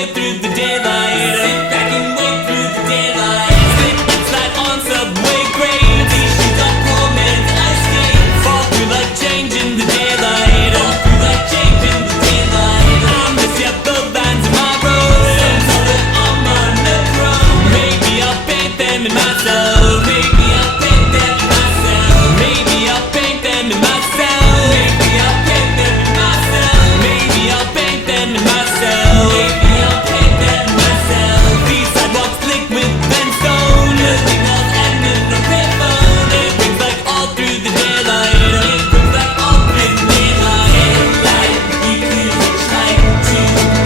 wait through the daylight. Sit back and wait through the daylight. Slip and slide on subway grades. These shoes are poor man's ice skates. Fall through like change in the daylight. Fall through like change in the daylight. I miss ya, the lines in my road. Some color on monochrome. Maybe I'll paint them in myself. Maybe I'll paint them in myself. Maybe I'll paint them in myself. Maybe I'll paint them in myself. Maybe I'll paint them in myself. Maybe I'll paint them in myself. These sidewalks slick with bent stone. The signals end in a payphone. It rings like all through the daylight. It rings like all through the daylight. Daylight, we could try to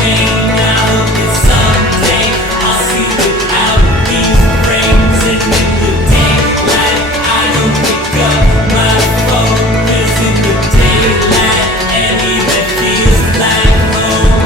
hang out, but someday I'll see without these frames. And in the daylight, I don't pick up my phone. 'Cause in the daylight, anywhere feels like home.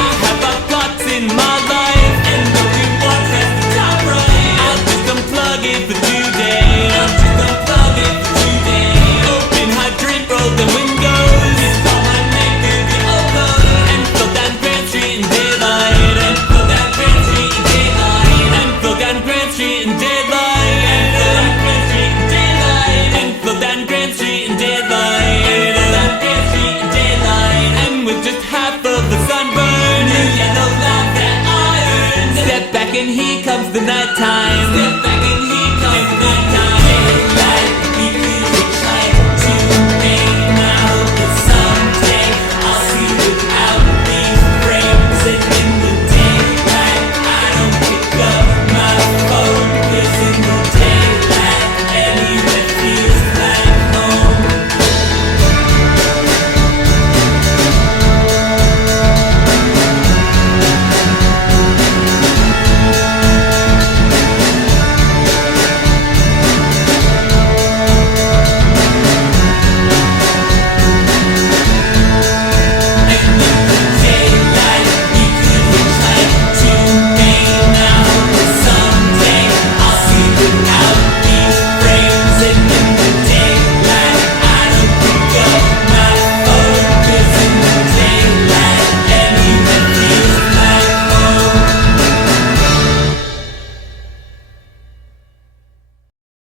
I have a plots in my life, and no rewards at the top right. I'll just unplug it for today. I'll just unplug it for today. Open hydrant, roll the windows. Install my Mac through the upload. And flow down Grand Street in daylight. And flow down Grand Street in daylight. And flow down Grand Street in daylight. And flow down Grand Street in daylight. And flow down Grand Street in daylight. And flow down Grand Street in daylight. And with just half of the sunburn, the yellow lamp that I earned. Step back and here comes the nighttime. Step back